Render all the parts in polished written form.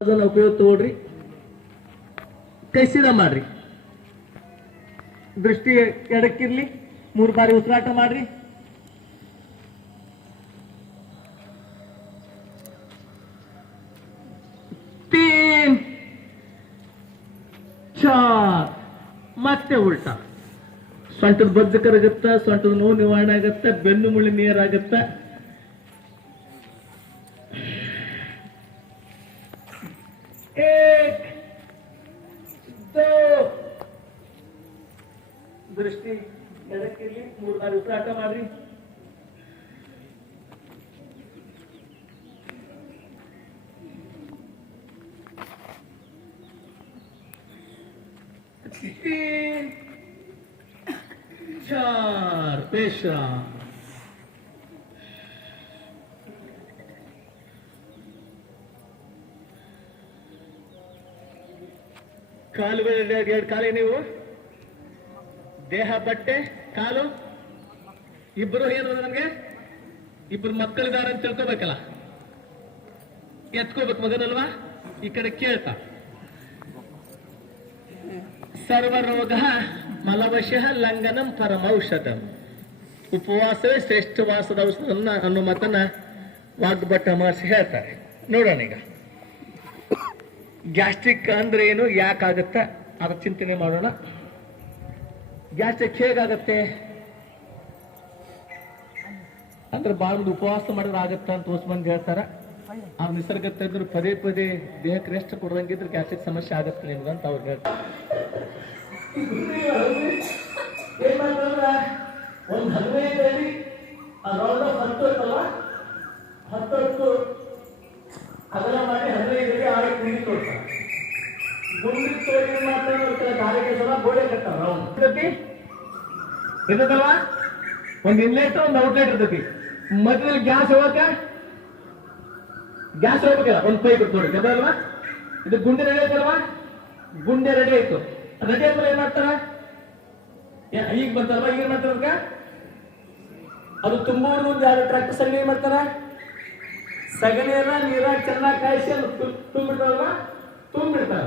ಅದನ್ನ ಉಪಯೋಗ ತಗೊಳ್ರಿ, ಕೈಸಿದ ಮಾಡ್ರಿ. ದೃಷ್ಟಿ ಎಡಕ್ಕಿರ್ಲಿ, 3 ಬಾರಿ ಉಸಿರಾಟ ಮಾಡ್ರಿ. ತೀನ್ ಚಾರ್, ಮತ್ತೆ ಉಲ್ಟಾ. ಸೊಂಟದ ಬಜ್ಜ ಕರಗತ್ತ, ಸೊಂಟದ ನೋವು ನಿವಾರಣೆ ಆಗತ್ತ, ಬೆನ್ನು ಮುಳ್ಳಿ ನೀರಾಗತ್ತ. ದೃಷ್ಟಿ ಎಡಕ್ಕಿರ್ಲಿ, 3 ಬಾರಿ ಉಸಿರಾಟ ಮಾಡ್ರಿ. तीन चार, विश्राम. ಕಾಲುಗಳು ಎರಡು ಕಾಲೇ ನೀವು, ದೇಹ ಬಟ್ಟೆ ಕಾಲು ಇಬ್ಬರು. ಏನು ನನಗೆ ಇಬ್ಬರು ಮಕ್ಕಳಿದಾರ ಅಂತ ತಿಳ್ಕೋಬೇಕಲ್ಲ, ಎತ್ಕೋಬೇಕು ಮಗನಲ್ವಾ. ಈ ಕಡೆ ಕೇಳ್ತಾ, ಸರ್ವರೋಗ ಮಲವಶಃ ಲಂಘನಂ ಪರಮೌಷಧಂ. ಉಪವಾಸವೇ ಶ್ರೇಷ್ಠವಾಸದ ಔಷಧ ಅನ್ನೋ ಮಾತನ್ನ ವಾಗ್ಭಟ ಮಹರ್ಷಿ ಹೇಳ್ತಾರೆ. ನೋಡೋಣ ಈಗ ಗ್ಯಾಸ್ಟ್ರಿಕ್ ಅಂದ್ರೆ ಏನು, ಯಾಕಾಗತ್ತ ಅದ ಚಿಂತನೆ ಮಾಡೋಣ. ಗ್ಯಾಸ್ಟ್ರಿಕ್ ಹೇಗಾಗತ್ತೆ ಅಂದ್ರೆ ಬಹಳ ಉಪವಾಸ ಮಾಡಿದ್ರೆ ಆಗತ್ತ ಅಂತ ಹೊಸ ಮಂದಿ ಹೇಳ್ತಾರ. ಆ ನಿಸರ್ಗ ತಜ್ಞರು ಪದೇ ಪದೇ ದೇಹಕ್ಕೆ ರೆಸ್ಟ್ ಕೊಡದಂಗಿದ್ರೆ ಗ್ಯಾಸ್ಟ್ರಿಕ್ ಸಮಸ್ಯೆ ಆಗತ್ತೆ ನಿಮ್ಗಂತ ಅವ್ರು ಹೇಳ್ತಾರೆ. ಏನ್ ಮಾಡ್ತಾರ, ಒಂದು 15 ಅಡಿ ಹತ್ತು ಅಗಲ ಮಾಡಿ 15 ಅಡಿ ಆಳಕ್ಕೆ ಗುಂಡಿ ತೋಡ್ತಾರೆ. ಗುಂಡಿ ತೋಡಿ ಏನ್ ಮಾಡ್ತಾರೆ, ಗಾಳಿ ಕೆಲಸ ಗೋಡೆ ಕಟ್ಟಾರ. ಇರ್ತದಲ್ವಾ, ಒಂದು ಇನ್ಲೆಟ್ ಒಂದು ಔಟ್ಲೆಟ್ ಇರ್ತೈತಿ. ಮಧ್ಯದಲ್ಲಿ ಗ್ಯಾಸ್ ಹೋಗ್ಬೇಕಲ್ಲ, ಒಂದು ಪೈಪ್ ನೋಡಿ ಗದಲ್ವಾ. ಇದು ಗುಂಡಿ ರೆಡಿ ಆಯ್ತಲ್ವಾ, ಗುಂಡೆ ರೆಡಿ ಆಯ್ತು. ರೆಡಿ ಆದ್ಮೇಲೆ ಏನ್ ಮಾಡ್ತಾರ, ಈಗ ಬಂತಲ್ವಾ, ಈಗ ಏನ್ ಮಾಡ್ತಾರ, ಅದು ತುಂಬುವರೆಗೂ ಒಂದು 2 ಟ್ರ್ಯಾಕ್ಟರ್ ಸಗಣಿ ಏನ್ ಮಾಡ್ತಾರ, ಸಗಣಿಯನ್ನ ನೀರಾಗಿ ಚೆನ್ನಾಗಿ ಕಾಯಿಸಿ ಅದು ತುಂಬಿಡ್ತಾರಲ್ವಾ, ತುಂಬಿಡ್ತಾರ.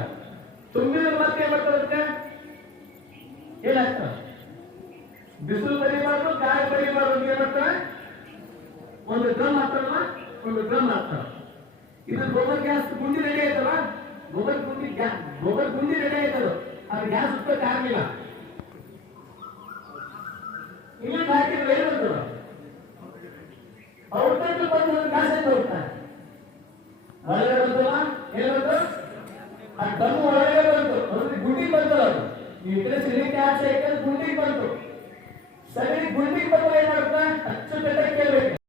ತುಂಬಿದ್ರೆ ಮತ್ತೆ ಏನ್ ಮಾಡ್ತಾರ, ಅದಕ್ಕೆ ಏನಾಗ್ತಾರ, ಬಿಸಿಲು ಬರಿಬಾರ್ದು, ಗಾಳಿ ಬರಿಬಾರ್ದು. ಏನ್ ಮಾಡ್ತಾರ, ಒಂದು ಡ್ರಮ್ ಹಾಕ್ತಾರಲ್ವಾ, ಒಂದು ಡ್ರಮ್ ಹಾಕ್ತಾರ. ಇದು ಗೋಬರ್ ಗ್ಯಾಸ್ ಗುಂಡಿ ರೆಡಿ ಆಯ್ತಲ್ಲ, ಗೋಬರ್ ಗುಂಡಿ ರೆಡಿ ಆಯ್ತದ. ಅದು ಗ್ಯಾಸ್ ಉತ್ಪತ್ತಿ ಆಗಲಿಲ್ಲ, ಇಲ್ಲಿ ಹಾಕಿದ್ರೆ ಏನಂತ ಔಟ್ಲೆಟ್ ಬಂದು ಗ್ಯಾಸ್ ಅಂತ ಹೋಗ್ತಾನೆ ಒಳಗಡೆ ಬಂತಲ್ಲ. ಏನಂತ ಆ ಡಮ್ಮು ಒಳಗಡೆ ಬಂತು, ಅವ್ರಿಗೆ ಗುಂಡಿ ಬಂತಲ್ಲ. ಅದು ಈ ಕಡೆ ಸಿಲಿಂಡರ್ ಗ್ಯಾಸ್ ಹಾಕಿದ್ರೆ ಗುಂಡಿಗೆ ಬಂತು. ಸರಿ, ಗುಂಡಿಗೆ ಬಂದ್ರೆ ಏನ್ ಮಾಡುತ್ತಾ, ಅಚ್ಚುಕಟ್ಟಾಗಿ